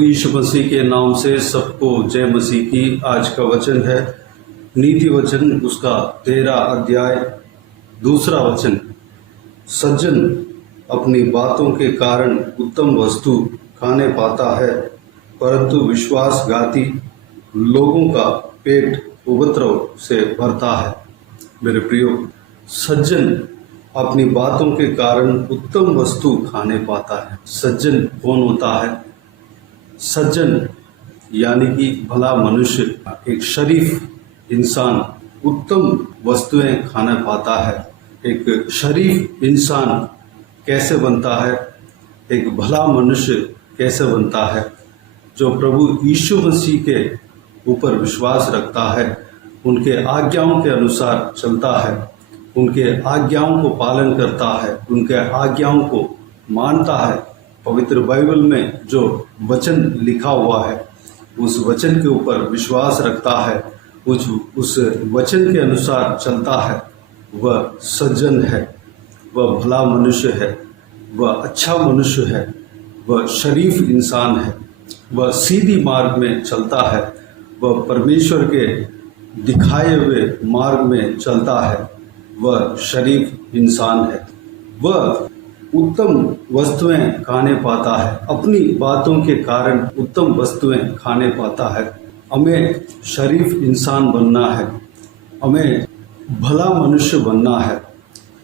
प्रभु यीशु मसीह के नाम से सबको जय मसीह की। आज का वचन है नीति वचन उसका 13 अध्याय 2 वचन। सज्जन अपनी बातों के कारण उत्तम वस्तु खाने पाता है, परंतु विश्वासघाती लोगों का पेट उपद्रव से भरता है। मेरे प्रियो, सज्जन अपनी बातों के कारण उत्तम वस्तु खाने पाता है। सज्जन कौन होता है? सज्जन यानी कि भला मनुष्य, एक शरीफ इंसान उत्तम वस्तुएं खाना पाता है। एक शरीफ इंसान कैसे बनता है? एक भला मनुष्य कैसे बनता है? जो प्रभु यीशु मसीह के ऊपर विश्वास रखता है, उनके आज्ञाओं के अनुसार चलता है, उनके आज्ञाओं को पालन करता है, उनके आज्ञाओं को मानता है। पवित्र बाइबल में जो वचन लिखा हुआ है, उस वचन के ऊपर विश्वास रखता है, उस वचन के अनुसार चलता है, वह सज्जन है, वह भला मनुष्य है, वह अच्छा मनुष्य है, वह शरीफ इंसान है, वह सीधी मार्ग में चलता है, वह परमेश्वर के दिखाए हुए मार्ग में चलता है, वह शरीफ इंसान है। वह उत्तम वस्तुएं खाने पाता है, अपनी बातों के कारण उत्तम वस्तुएं खाने पाता है। हमें शरीफ इंसान बनना है, हमें भला मनुष्य बनना है,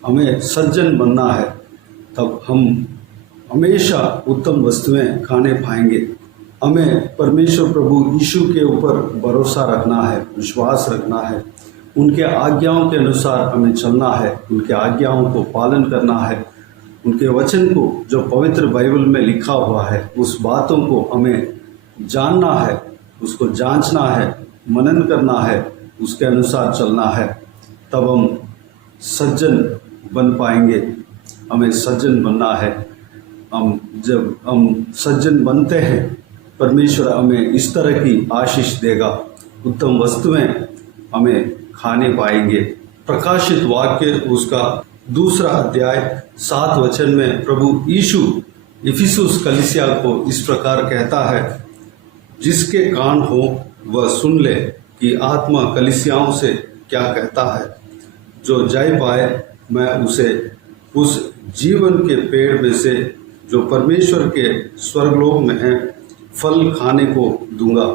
हमें सज्जन बनना है, तब हम हमेशा उत्तम वस्तुएं खाने पाएंगे। हमें परमेश्वर प्रभु यीशु के ऊपर भरोसा रखना है, विश्वास रखना है, उनके आज्ञाओं के अनुसार हमें चलना है, उनके आज्ञाओं को पालन करना है, उनके वचन को जो पवित्र बाइबल में लिखा हुआ है, उस बातों को हमें जानना है, उसको जांचना है, मनन करना है, उसके अनुसार चलना है। तब हम सज्जन बन पाएंगे। हमें सज्जन बनना है। जब हम सज्जन बनते हैं, परमेश्वर हमें इस तरह की आशीष देगा, उत्तम वस्तुएं हमें खाने पाएंगे। प्रकाशित वाक्य उसका 2 अध्याय 7 वचन में प्रभु यीशु इफिसुस कलीसिया को इस प्रकार कहता है, जिसके कान हो वह सुन ले कि आत्मा कलीसियाओं से क्या कहता है। जो जय पाए, मैं उसे उस जीवन के पेड़ में से जो परमेश्वर के स्वर्गलोक में है फल खाने को दूंगा।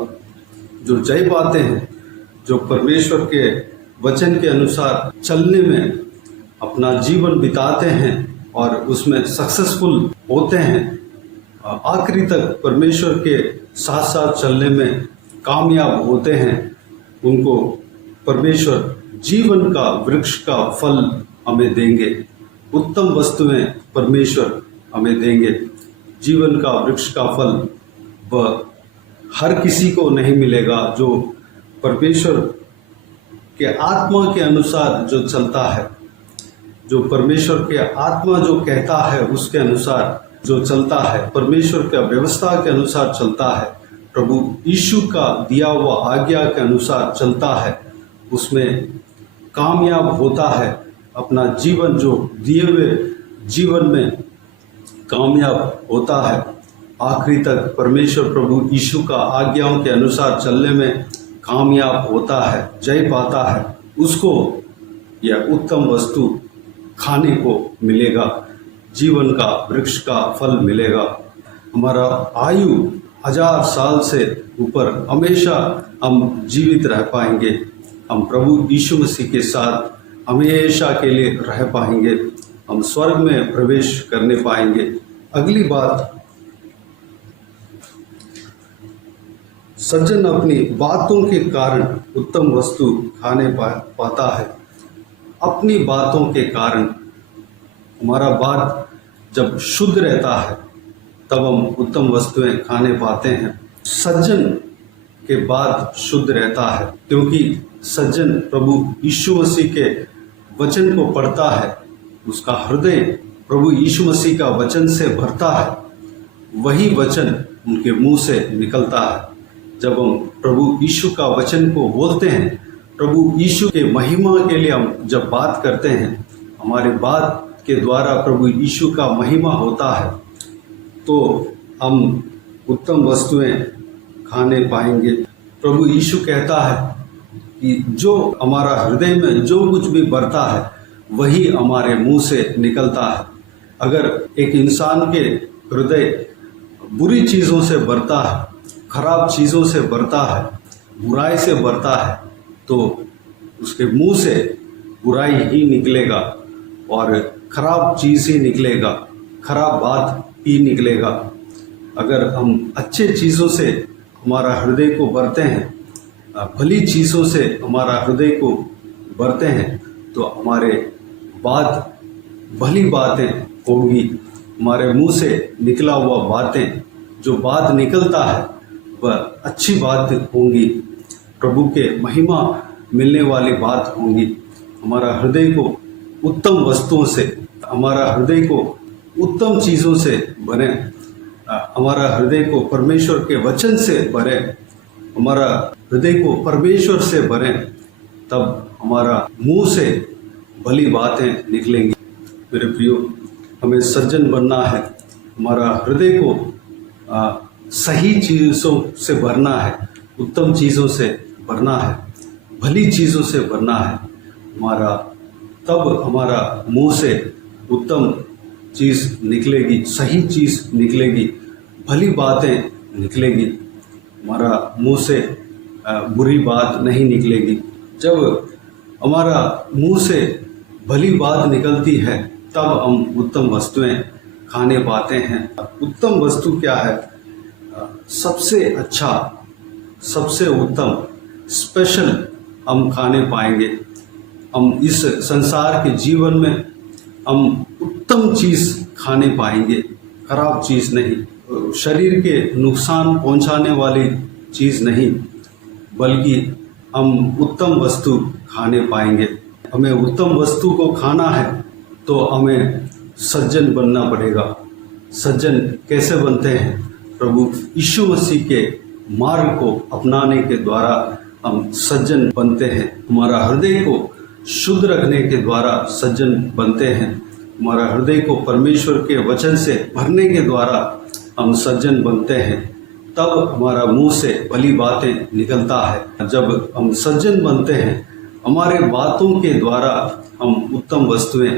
जो जय पाते हैं, जो परमेश्वर के वचन के अनुसार चलने में अपना जीवन बिताते हैं और उसमें सक्सेसफुल होते हैं, आखिरी तक परमेश्वर के साथ साथ चलने में कामयाब होते हैं, उनको परमेश्वर जीवन का वृक्ष का फल हमें देंगे। उत्तम वस्तुएं परमेश्वर हमें देंगे। जीवन का वृक्ष का फल वह हर किसी को नहीं मिलेगा। जो परमेश्वर के आत्मा के अनुसार जो चलता है, जो परमेश्वर के आत्मा जो कहता है उसके अनुसार जो चलता है, परमेश्वर का व्यवस्था के अनुसार चलता है, प्रभु यीशु का दिया हुआ आज्ञा के अनुसार चलता है, उसमें कामयाब होता है। अपना जीवन जो दिए हुए जीवन में कामयाब होता है। आखिरी तक परमेश्वर प्रभु यीशु का आज्ञाओं के अनुसार चलने में कामयाब होता है, जय पाता है। उसको यह उत्तम वस्तु खाने को मिलेगा, जीवन का वृक्ष का फल मिलेगा। हमारा आयु 1000 साल से ऊपर हमेशा हम जीवित रह पाएंगे। हम प्रभु यीशु मसीह के साथ हमेशा के लिए रह पाएंगे। हम स्वर्ग में प्रवेश करने पाएंगे। अगली बात, सज्जन अपनी बातों के कारण उत्तम वस्तु खाने पाता है। अपनी बातों के कारण, हमारा बात जब शुद्ध रहता है तब हम उत्तम वस्तुएं खाने पाते हैं। सज्जन के बाद शुद्ध रहता है, क्योंकि सज्जन प्रभु यीशु मसीह के वचन को पढ़ता है, उसका हृदय प्रभु यीशु मसीह का वचन से भरता है, वही वचन उनके मुंह से निकलता है। जब हम प्रभु यीशु का वचन को बोलते हैं, प्रभु यीशु के महिमा के लिए हम जब बात करते हैं, हमारे बात के द्वारा प्रभु यीशु का महिमा होता है, तो हम उत्तम वस्तुएं खाने पाएंगे। प्रभु यीशु कहता है कि जो हमारा हृदय में जो कुछ भी बढ़ता है वही हमारे मुंह से निकलता है। अगर एक इंसान के हृदय बुरी चीज़ों से भरता है, खराब चीज़ों से भरता है, बुराई से भरता है, तो उसके मुंह से बुराई ही निकलेगा और खराब चीज़ ही निकलेगा, खराब बात ही निकलेगा। अगर हम अच्छे चीज़ों से हमारा हृदय को भरते हैं, भली चीज़ों से हमारा हृदय को भरते हैं, तो हमारे बात भली बातें होगी। हमारे मुंह से निकला हुआ बातें, जो बात निकलता है वह अच्छी बात होंगी, प्रभु के महिमा मिलने वाली बात होंगी। हमारा हृदय को उत्तम वस्तुओं से, हमारा हृदय को उत्तम चीज़ों से भरे, हमारा हृदय को परमेश्वर के वचन से भरे, हमारा हृदय को परमेश्वर से भरे, तब हमारा मुंह से भली बातें निकलेंगी। मेरे प्रियो, हमें सज्जन बनना है, हमारा हृदय को सही चीज़ों से भरना है, उत्तम चीज़ों से भरना है, भली चीज़ों से भरना है तब हमारा मुंह से उत्तम चीज़ निकलेगी, सही चीज़ निकलेगी, भली बातें निकलेगी। हमारा मुंह से बुरी बात नहीं निकलेगी। जब हमारा मुंह से भली बात निकलती है तब हम उत्तम वस्तुएं खाने पाते हैं। उत्तम वस्तु क्या है? सबसे अच्छा, सबसे उत्तम, स्पेशल हम खाने पाएंगे। हम इस संसार के जीवन में हम उत्तम चीज़ खाने पाएंगे, खराब चीज़ नहीं, शरीर के नुकसान पहुंचाने वाली चीज़ नहीं, बल्कि हम उत्तम वस्तु खाने पाएंगे। हमें उत्तम वस्तु को खाना है तो हमें सज्जन बनना पड़ेगा। सज्जन कैसे बनते हैं? प्रभु यीशु मसीह के मार्ग को अपनाने के द्वारा हम सज्जन बनते हैं। हमारा हृदय को शुद्ध रखने के द्वारा सज्जन बनते हैं। हमारा हृदय को परमेश्वर के वचन से भरने के द्वारा हम सज्जन बनते हैं। तब हमारा मुंह से भली बातें निकलता है। जब हम सज्जन बनते हैं, हमारे बातों के द्वारा हम उत्तम वस्तुएं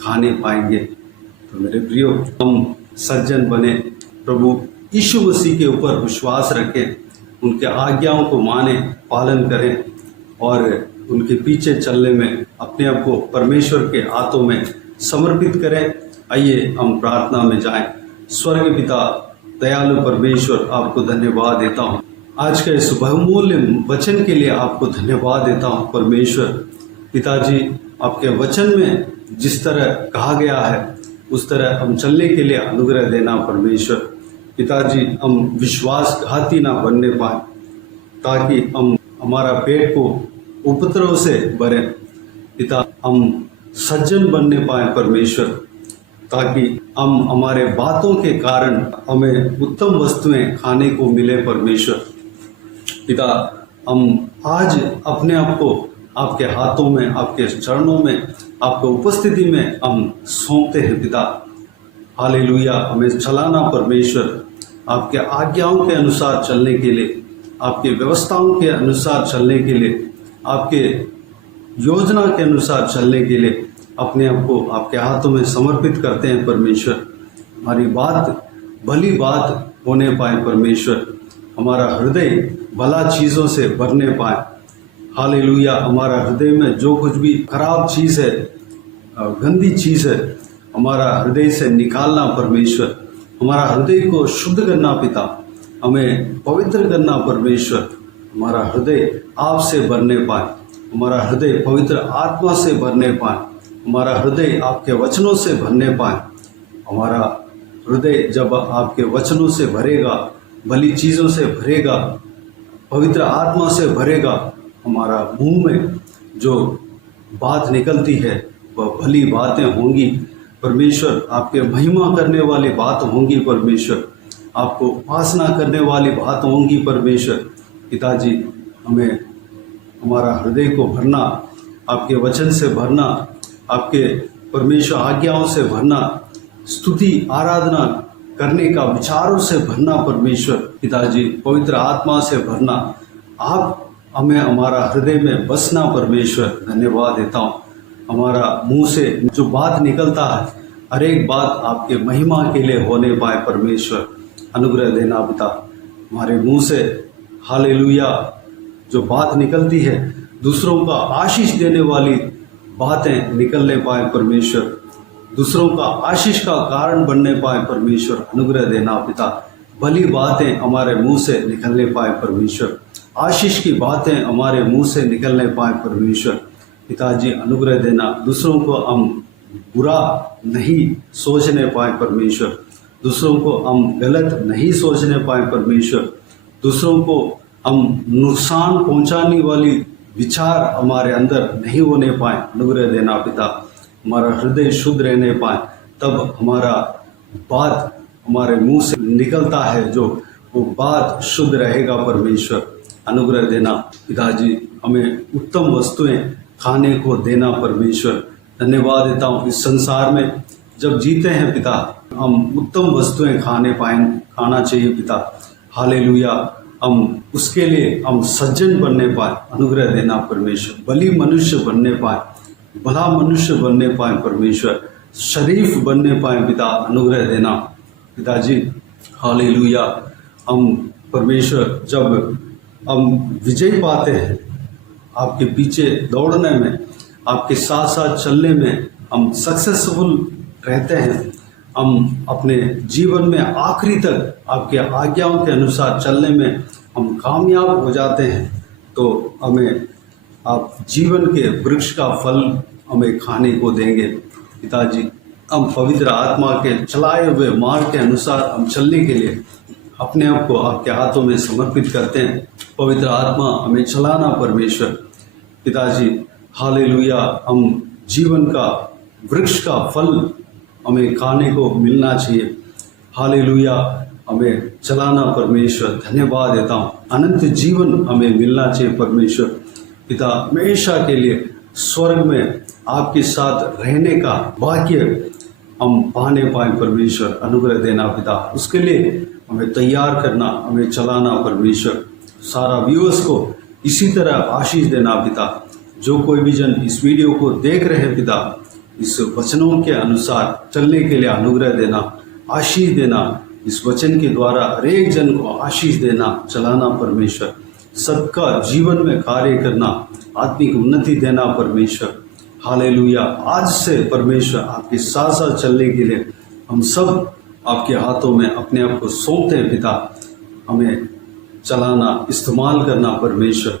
खाने पाएंगे। तो मेरे प्रियो, हम सज्जन बने, प्रभु यीशु मसीह के ऊपर विश्वास रखें, उनके आज्ञाओं को माने, पालन करें और उनके पीछे चलने में अपने आप को परमेश्वर के हाथों में समर्पित करें। आइए हम प्रार्थना में जाएं। स्वर्ग पिता, दयालु परमेश्वर, आपको धन्यवाद देता हूँ। आज के इस बहुमूल्य वचन के लिए आपको धन्यवाद देता हूँ परमेश्वर। पिताजी, आपके वचन में जिस तरह कहा गया है उस तरह हम चलने के लिए अनुग्रह देना परमेश्वर। पिताजी, हम विश्वासघाती ना बनने पाए, ताकि हम हमारा पेट को उपद्रव से भरे। पिता, हम सज्जन बनने पाए परमेश्वर, ताकि हम हमारे बातों के कारण हमें उत्तम वस्तुएं खाने को मिले परमेश्वर। पिता, हम आज अपने आप को आपके हाथों में, आपके चरणों में, आपके उपस्थिति में हम सौंपते हैं पिता। हालेलुया। हमें चलाना परमेश्वर, आपके आज्ञाओं के अनुसार चलने के लिए, आपके व्यवस्थाओं के अनुसार चलने के लिए, आपके योजना के अनुसार चलने के लिए अपने आप को आपके हाथों में समर्पित करते हैं परमेश्वर। हमारी बात भली बात होने पाए परमेश्वर, हमारा हृदय भला चीज़ों से भरने पाए। हालेलुया। हमारा हृदय में जो कुछ भी खराब चीज़ है, गंदी चीज़ है, हमारा हृदय से निकालना परमेश्वर। हमारा हृदय को शुद्ध करना पिता, हमें पवित्र करना परमेश्वर। हमारा हृदय आपसे भरने पाए, हमारा हृदय पवित्र आत्मा से भरने पाए, हमारा हृदय आपके वचनों से भरने पाए। हमारा हृदय जब आपके वचनों से भरेगा, भली चीज़ों से भरेगा, पवित्र आत्मा से भरेगा, हमारा मुंह में जो बात निकलती है वह भली बातें होंगी परमेश्वर। आपके महिमा करने वाली बात होंगी परमेश्वर, आपको उपासना करने वाली बात होंगी परमेश्वर। पिताजी, हमें हमारा हृदय को भरना, आपके वचन से भरना, आपके परमेश्वर आज्ञाओं से भरना, स्तुति आराधना करने का विचारों से भरना परमेश्वर पिताजी, पवित्र आत्मा से भरना, आप हमें हमारा हृदय में बसना परमेश्वर। धन्यवाद देता हूँ। हमारा मुंह से जो बात निकलता है हर एक बात आपके महिमा के लिए होने पाए परमेश्वर, अनुग्रह देना पिता। हमारे मुंह से हालेलुया जो बात निकलती है दूसरों का आशीष देने वाली बातें निकलने पाए परमेश्वर, दूसरों का आशीष का कारण बनने पाए परमेश्वर, अनुग्रह देना पिता। भली बातें हमारे मुंह से निकलने पाए परमेश्वर, आशीष की बातें हमारे मुंह से निकलने पाए परमेश्वर पिताजी, अनुग्रह देना। दूसरों को हम बुरा नहीं सोचने पाए परमेश्वर, दूसरों को हम गलत नहीं सोचने पाए परमेश्वर, दूसरों को हम नुकसान पहुंचाने वाली विचार हमारे अंदर नहीं होने पाए, अनुग्रह देना पिता। हमारा हृदय शुद्ध रहने पाए, तब हमारा बात हमारे मुंह से निकलता है जो वो बात शुद्ध रहेगा परमेश्वर, अनुग्रह देना पिताजी। हमें उत्तम वस्तुएं खाने को देना परमेश्वर, धन्यवाद देता हूँ। इस संसार में जब जीते हैं पिता, हम उत्तम वस्तुएं खाना चाहिए पिता, हालेलुया। हम उसके लिए हम सज्जन बनने पाए, अनुग्रह देना परमेश्वर। भली मनुष्य बनने पाए, भला मनुष्य बनने पाए परमेश्वर, शरीफ बनने पाए पिता, अनुग्रह देना पिताजी, हालेलुया। हम परमेश्वर जब हम विजय पाते हैं, आपके पीछे दौड़ने में, आपके साथ साथ चलने में हम सक्सेसफुल रहते हैं, हम अपने जीवन में आखिरी तक आपके आज्ञाओं के अनुसार चलने में हम कामयाब हो जाते हैं, तो हमें आप जीवन के वृक्ष का फल हमें खाने को देंगे पिताजी। हम पवित्र आत्मा के चलाए हुए मार्ग के अनुसार हम चलने के लिए अपने आप को आपके हाथों में समर्पित करते हैं। पवित्र आत्मा हमें चलाना परमेश्वर पिताजी, हालेलुया। हम जीवन का वृक्ष का फल हमें खाने को मिलना चाहिए, हालेलुया। हमें चलाना परमेश्वर, धन्यवाद देता हूँ। अनंत जीवन हमें मिलना चाहिए परमेश्वर पिता, हमेशा के लिए स्वर्ग में आपके साथ रहने का भाग्य हम पाने पाए परमेश्वर, अनुग्रह देना पिता। उसके लिए हमें तैयार करना, हमें चलाना परमेश्वर। सारा व्यूअर्स को इसी तरह आशीष देना पिता। जो कोई भी जन इस वीडियो को देख रहे हैं पिता, इस वचनों के अनुसार चलने के लिए अनुग्रह देना, आशीष देना। इस वचन के द्वारा हर एक जन को आशीष देना, चलाना परमेश्वर। सबका जीवन में कार्य करना, आत्मिक उन्नति देना परमेश्वर, हालेलुया। आज से परमेश्वर आपके साथ साथ चलने के लिए हम सब आपके हाथों में अपने आप को सौंपते हैं पिता। हमें चलाना, इस्तेमाल करना परमेश्वर,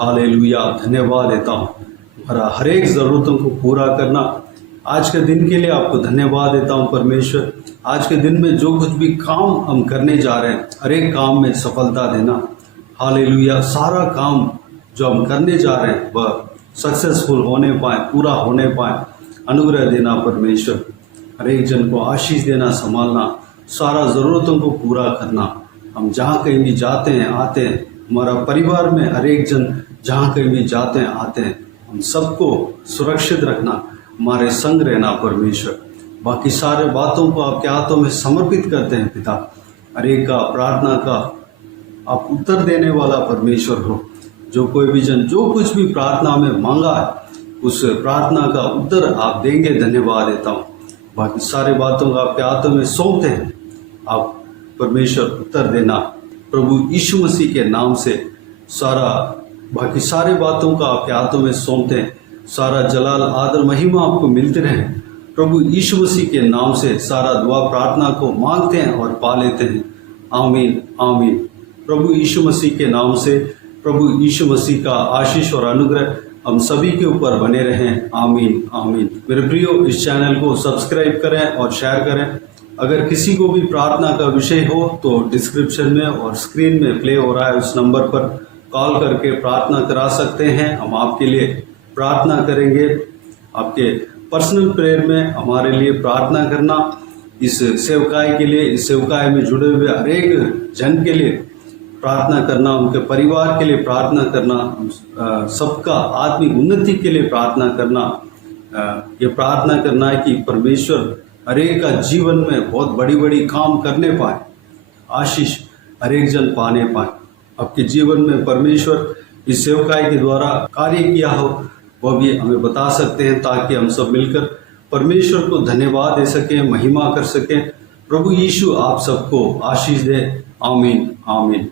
हालेलुया। धन्यवाद देता हूँ। हमारा हर एक ज़रूरतों को पूरा करना। आज के दिन के लिए आपको धन्यवाद देता हूँ परमेश्वर। आज के दिन में जो कुछ भी काम हम करने जा रहे हैं, हर एक काम में सफलता देना, हालेलुया। सारा काम जो हम करने जा रहे हैं वह सक्सेसफुल होने पाए, पूरा होने पाए, अनुग्रह देना परमेश्वर। हर एक जन को आशीष देना, संभालना, सारा ज़रूरतों को पूरा करना। हम जहाँ कहीं भी जाते हैं आते हैं, हमारा परिवार में हर एक जन जहाँ कहीं भी जाते हैं आते हैं, हम सबको सुरक्षित रखना, हमारे संग रहना परमेश्वर। बाकी सारे बातों को आपके हाथों में समर्पित करते हैं पिता। हर एक का प्रार्थना का आप उत्तर देने वाला परमेश्वर हो। जो कोई भी जन जो कुछ भी प्रार्थना में मांगा है, उस प्रार्थना का उत्तर आप देंगे, धन्यवाद देता हूँ। बाकी सारे बातों को आपके हाथों में सौंपते हैं, आप परमेश्वर उत्तर देना प्रभु यीशु मसीह के नाम से। सारा बाकी सारे बातों का आपके हाथों में सौंपते हैं। सारा जलाल आदर महिमा आपको मिलते रहे प्रभु यीशु मसीह के नाम से। सारा दुआ प्रार्थना को मांगते हैं और पा लेते हैं, आमीन आमीन। प्रभु यीशु मसीह के नाम से प्रभु यीशु मसीह का आशीष और अनुग्रह हम सभी के ऊपर बने रहें, आमीन आमीन। मेरे प्रियो, इस चैनल को सब्सक्राइब करें और शेयर करें। अगर किसी को भी प्रार्थना का विषय हो तो डिस्क्रिप्शन में और स्क्रीन में प्ले हो रहा है उस नंबर पर कॉल करके प्रार्थना करा सकते हैं। हम आपके लिए प्रार्थना करेंगे। आपके पर्सनल प्रेयर में हमारे लिए प्रार्थना करना, इस सेवकाई के लिए, इस सेवकाई में जुड़े हुए हर एक जन के लिए प्रार्थना करना, उनके परिवार के लिए प्रार्थना करना, सबका आत्मिक उन्नति के लिए प्रार्थना करना। ये प्रार्थना करना है कि परमेश्वर हर एक का जीवन में बहुत बड़ी बड़ी काम करने पाए, आशीष हर एक जन पाने पाए। आपके जीवन में परमेश्वर इस सेवकाई के द्वारा कार्य किया हो वह भी हमें बता सकते हैं, ताकि हम सब मिलकर परमेश्वर को धन्यवाद दे सकें, महिमा कर सकें। प्रभु यीशु आप सबको आशीष दे। आमीन आमीन।